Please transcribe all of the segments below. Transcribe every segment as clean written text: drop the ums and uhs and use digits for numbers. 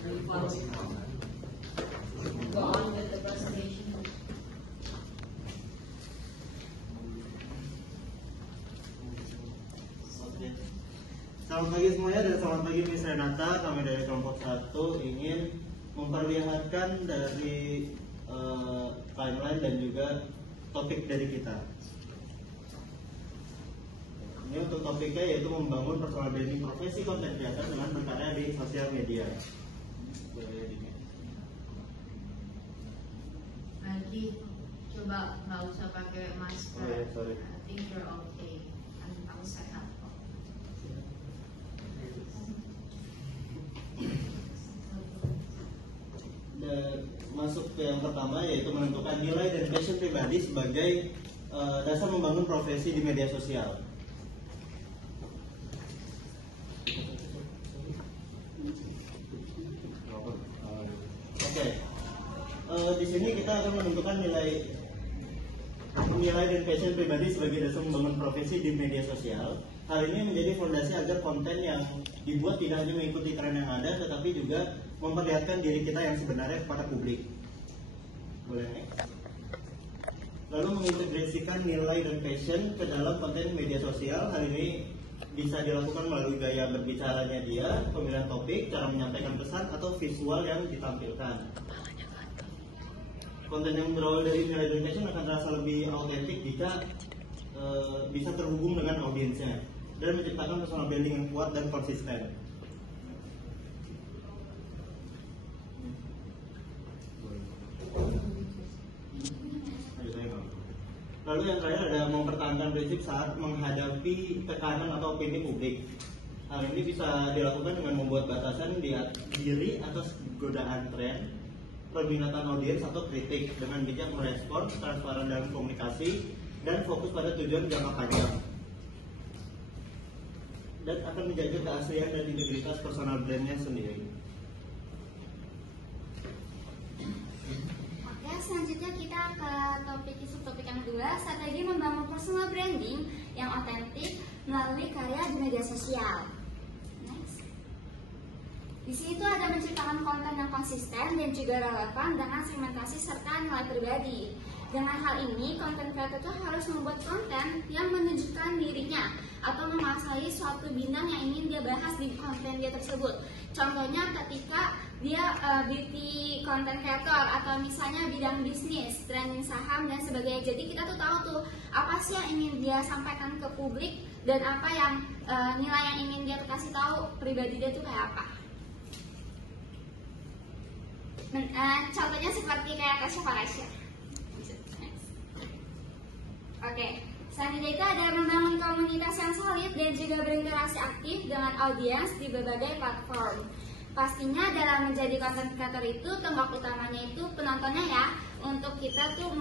Go on with the presentation. Selamat pagi semuanya dan selamat pagi Miss Renata. Kami dari kelompok 1 ingin memperlihatkan dari timeline dan juga topik dari kita. Ini untuk topiknya yaitu membangun personal branding profesi content creator dengan berkarya di sosial media. Lagi coba nggak usah pakai masker. Oh, yeah, sorry. I think you're okay. Aku sehat kok. Dan masuk ke yang pertama yaitu menentukan nilai dan passion pribadi sebagai dasar membangun profesi di media sosial. Oke, di sini kita akan menentukan nilai dan passion pribadi sebagai dasar membangun profesi di media sosial. Hal ini menjadi fondasi agar konten yang dibuat tidak hanya mengikuti tren yang ada, tetapi juga memperlihatkan diri kita yang sebenarnya kepada publik. Boleh nih? Lalu mengintegrasikan nilai dan passion ke dalam konten media sosial. Hal ini bisa dilakukan melalui gaya berbicaranya dia, pemilihan topik, cara menyampaikan pesan, atau visual yang ditampilkan. Konten yang berawal dari nilai dan passion akan terasa lebih autentik jika bisa terhubung dengan audiensnya dan menciptakan personal branding yang kuat dan konsisten. Lalu yang terakhir ada mempertahankan prinsip saat menghadapi tekanan atau opini publik. Hal ini bisa dilakukan dengan membuat batasan di diri atas godaan tren, permintaan audiens atau kritik, dengan bijak merespon, transparan dalam komunikasi, dan fokus pada tujuan jangka panjang. Dan akan menjaga keaslian dan integritas personal brandnya sendiri. Oke, selanjutnya kita ke subtopik yang kedua, strategi membangun personal branding yang otentik melalui karya di media sosial. Next. Di sini tuh ada menciptakan konten yang konsisten dan juga relevan dengan segmentasi serta nilai pribadi. Dengan hal ini, konten creator itu harus membuat konten yang menunjukkan dirinya atau menguasai suatu bidang yang ingin dia bahas di konten dia tersebut. Contohnya ketika dia beauty content creator atau misalnya bidang bisnis, trending saham dan sebagainya. Jadi kita tuh tahu tuh apa sih yang ingin dia sampaikan ke publik dan apa yang nilai yang ingin dia kasih tahu pribadi dia tuh kayak apa. Contohnya seperti kayak Tasya Farasya. Oke, selanjutnya itu ada membangun komunitas yang solid dan juga berinteraksi aktif dengan audiens di berbagai platform. Pastinya dalam menjadi content creator itu tembok utamanya itu penontonnya ya. Untuk kita tuh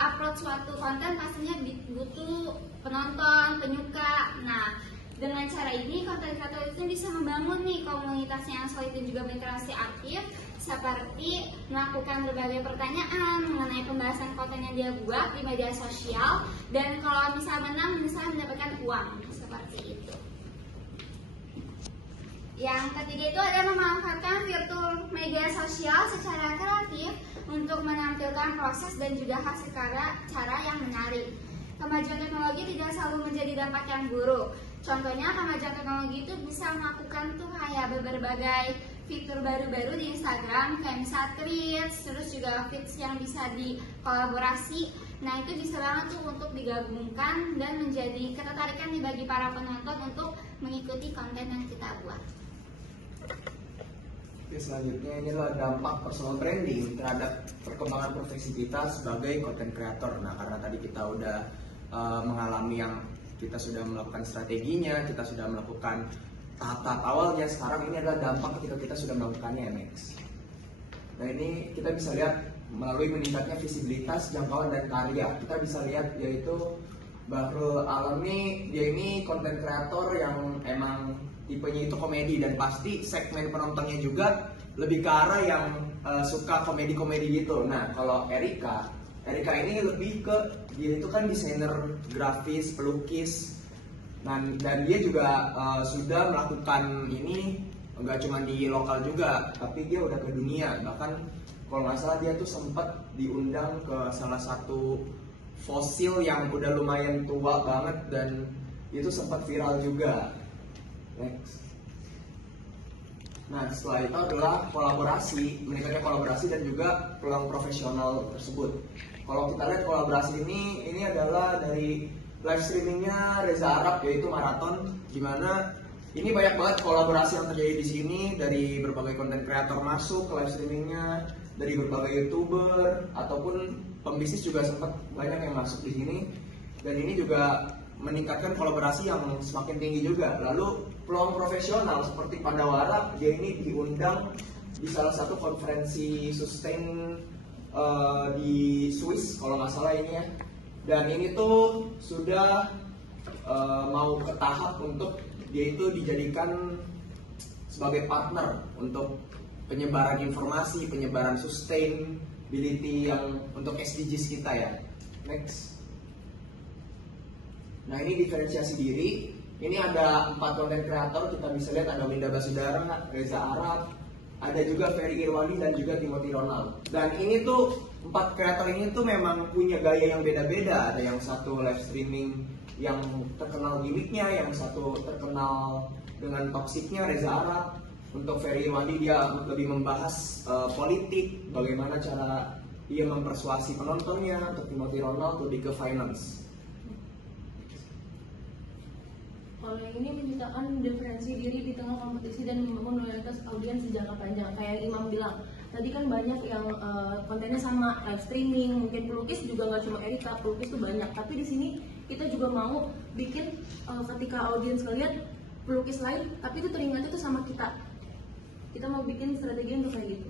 upload suatu konten pastinya butuh penonton, penyuka. Nah, dengan cara ini content creator itu bisa membangun nih komunitasnya yang solid dan juga berinteraksi aktif, seperti melakukan berbagai pertanyaan mengenai pembahasan konten yang dia buat di media sosial, dan kalau misal menang bisa mendapatkan uang seperti itu. Yang ketiga itu ada memanfaatkan virtual media sosial secara kreatif untuk menampilkan proses dan juga hasil cara yang menarik. Kemajuan teknologi tidak selalu menjadi dampak yang buruk. Contohnya kemajuan teknologi itu bisa melakukan tuh kayak berbagai fitur baru-baru di Instagram, kayak misal Threads, terus juga feeds yang bisa dikolaborasi. Nah itu bisa banget tuh untuk digabungkan dan menjadi ketertarikan bagi para penonton untuk mengikuti konten yang kita buat. Oke, selanjutnya ini adalah dampak personal branding terhadap perkembangan profesi kita sebagai content creator. Nah karena tadi kita udah mengalami yang kita sudah melakukan strateginya, kita sudah melakukan tahap-tahap awalnya, sekarang ini adalah dampak ketika kita sudah melakukannya next. Nah ini kita bisa lihat melalui meningkatnya visibilitas, jangkauan, dan karya. Kita bisa lihat yaitu Bahrul Alam dia ini konten kreator yang emang tipenya itu komedi, dan pasti segmen penontonnya juga lebih ke arah yang suka komedi-komedi gitu. Nah kalau Erika ini lebih ke, dia itu kan desainer grafis, pelukis. Dan dia juga sudah melakukan ini nggak cuma di lokal juga, tapi dia udah ke dunia. Bahkan kalau nggak salah dia tuh sempat diundang ke salah satu fosil yang udah lumayan tua banget dan itu sempat viral juga. Next. Nah, setelah itu adalah kolaborasi, meningkatnya kolaborasi dan juga peluang profesional tersebut. Kalau kita lihat kolaborasi ini adalah dari live streamingnya Reza Arab, yaitu maraton, gimana ini banyak banget kolaborasi yang terjadi di sini, dari berbagai konten kreator masuk ke live streamingnya, dari berbagai youtuber ataupun pembisnis juga sempat banyak yang masuk di sini, dan ini juga meningkatkan kolaborasi yang semakin tinggi juga. Lalu peluang profesional seperti Pandawara, dia ini diundang di salah satu konferensi sustain di Swiss kalau nggak salah ini ya, dan ini tuh sudah mau ke tahap untuk dia itu dijadikan sebagai partner untuk penyebaran informasi, penyebaran sustainability yang untuk SDGs kita ya. Next. Nah, ini diferensiasi diri. Ini ada 4 konten kreator, kita bisa lihat ada Winda Basudara, Reza Arab, ada juga Ferry Irwandi dan juga Timothy Ronald. Dan ini tuh 4 kreator ini tuh memang punya gaya yang beda-beda. Ada yang satu live streaming yang terkenal gimmicknya, yang satu terkenal dengan toksiknya Reza Arab. Untuk Ferry Irwandi dia lebih membahas politik, bagaimana cara dia mempersuasi penontonnya. Untuk Timothy Ronald lebih ke finance. Kalau yang ini menciptakan diferensi diri di tengah kompetisi dan membangun loyalitas audiens jangka panjang. Kayak Imam bilang, tadi kan banyak yang kontennya sama, live streaming, mungkin pelukis juga nggak cuma Erika, pelukis tuh banyak. Tapi di sini kita juga mau bikin ketika audiens ngeliat pelukis lain, tapi itu teringat itu sama kita. Kita mau bikin strategi untuk kayak gitu.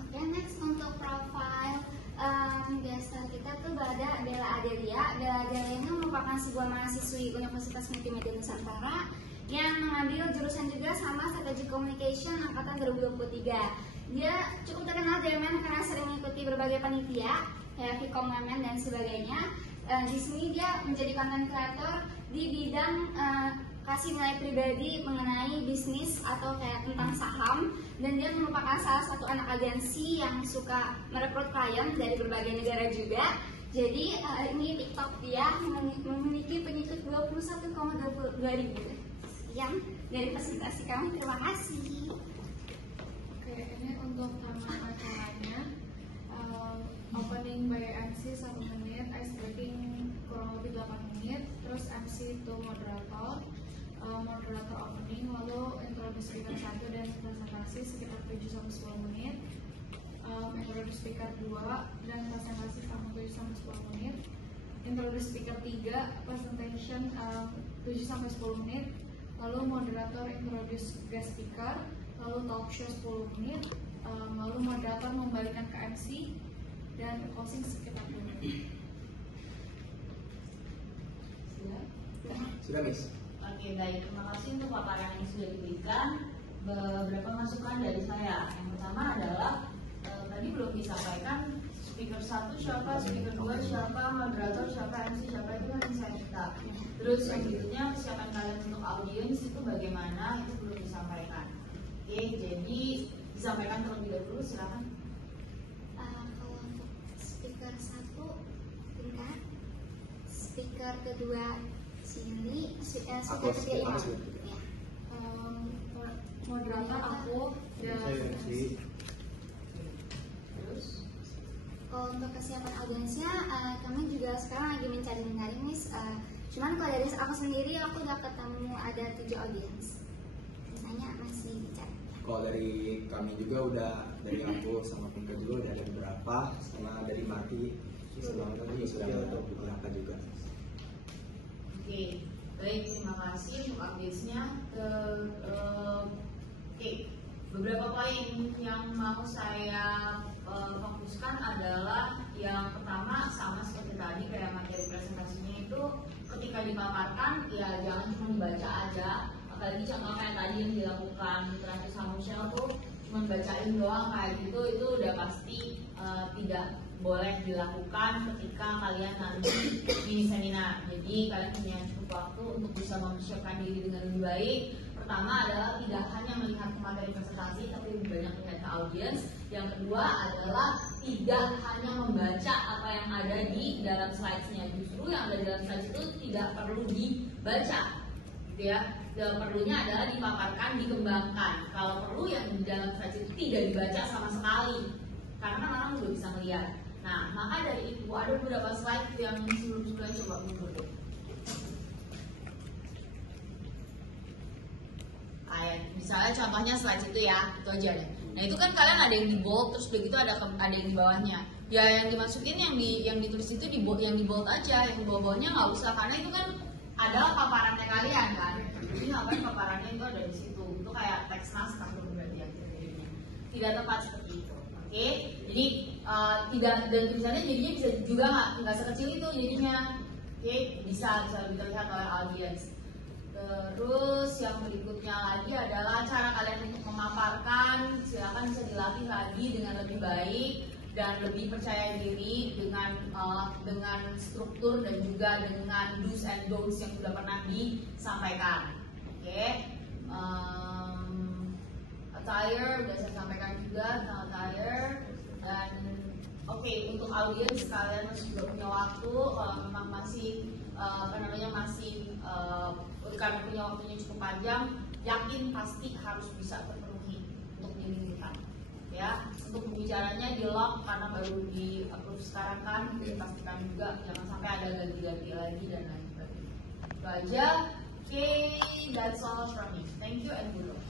Oke, next untuk profile biasa kita tuh ada Bella Adelia. Bella Adelia ini merupakan sebuah mahasiswi Universitas Multimedia Nusantara yang mengambil jurusan juga sama Strategic Communication angkatan 2023. Dia cukup terkenal di MN karena sering mengikuti berbagai panitia kayak Vkom MN dan sebagainya. Di sini dia menjadi content creator di bidang kasih nilai pribadi mengenai bisnis atau kayak tentang saham, dan dia merupakan salah satu anak agensi yang suka merekrut klien dari berbagai negara juga. Jadi ini TikTok dia memiliki pengikut 21,22 ribu. Sekian dari presentasi kami, terima kasih. Oke, ini untuk tamat acaranya. Opening by MC 1 menit, ice breaking kurang lebih 8 menit, terus MC itu moderator, moderator opening, lalu introduce speaker 1 dan presentasi sekitar 7-10 menit, introduce speaker 2 dan presentasi sama 7-10 menit, introduce speaker 3, presentation 7-10 menit, lalu moderator introduce guest speaker, lalu talk show 10 menit, lalu moderator membalikan ke MC, dan closing sekitar 2 menit. Sudah, Miss. Oke, baik. Terima kasih untuk paparan yang sudah diberikan. Beberapa masukan dari saya. Yang pertama adalah tadi belum disampaikan speaker 1 siapa, speaker 2 siapa, moderator siapa, MC siapa, itu kan saya minta. Terus yang berikutnya persiapan kalian untuk audiens itu bagaimana, itu belum disampaikan. Oke, jadi disampaikan terlebih dahulu, silakan. Kalau untuk speaker 1 tingkat, speaker kedua sini, speaker ketiga Imam. Ya. Moderator aku dan Terus Kalau untuk kesiapan audiensnya, kami juga sekarang lagi mencari Miss. Cuman kalau dari aku sendiri, aku udah ketemu ada 7 audiens. Sisanya masih dicari. Kalau dari kami juga udah, dari aku sama Pinka juga udah ada beberapa, sama dari Mati sama tadi sudah ada beberapa juga. Oke, baik, terima kasih untuk update-nya. Oke, beberapa poin yang mau saya fokuskan adalah yang pertama sama seperti tadi kayak materi presentasinya itu ketika dipaparkan ya jangan cuma dibaca aja, apalagi contoh kayak tadi yang dilakukan Ratu Samuel tuh cuma bacain doang kayak gitu, itu udah pasti tidak boleh dilakukan ketika kalian nanti mini seminar. Jadi kalian punya cukup waktu untuk bisa mempersiapkan diri dengan lebih baik. Pertama adalah tidak hanya melihat ke materi presentasi, tapi lebih banyak melihat ke audiens. Yang kedua adalah tidak hanya membaca apa yang ada di dalam slides-nya. Justru yang ada di dalam slides itu tidak perlu dibaca, gitu ya. Yang perlunya adalah dipaparkan, dikembangkan. Kalau perlu yang di dalam slides itu tidak dibaca sama sekali, karena kan orang udah bisa melihat. Nah, maka dari itu ada beberapa slide yang sebelum-sebelumnya coba mundur deh. Kayak misalnya contohnya slide itu ya, itu aja deh. Nah itu kan kalian ada yang di bold, terus begitu ada yang di bawahnya. Ya yang dimasukin yang ditulis itu yang di bold aja, yang di bawahnya nggak usah, karena itu kan adalah paparannya kalian kan. Jadi ngapain paparannya itu ada di situ? Itu kayak teks naskah berarti ya. Tidak tepat seperti itu. Oke, jadi tidak, dan tulisannya jadinya bisa juga nggak sekecil itu jadinya. Oke, bisa lebih terlihat oleh audiens. Terus yang berikutnya lagi adalah cara kalian untuk memaparkan. Silakan bisa dilatih lagi dengan lebih baik dan lebih percaya diri dengan struktur dan juga dengan do's and don'ts yang sudah pernah disampaikan. Oke. Attire sudah saya sampaikan juga tentang attire. Dan oke, untuk audiens kalian sudah punya waktu. Kalau memang masih karena punya waktunya cukup panjang, yakin pasti harus bisa terpenuhi untuk diminikan. Ya, untuk pembicaranya di lock karena baru di approve sekarang kan, dipastikan juga jangan sampai ada ganti-ganti lagi dan lain sebagainya. Itu aja. Oke, that's all from me. Thank you and good luck.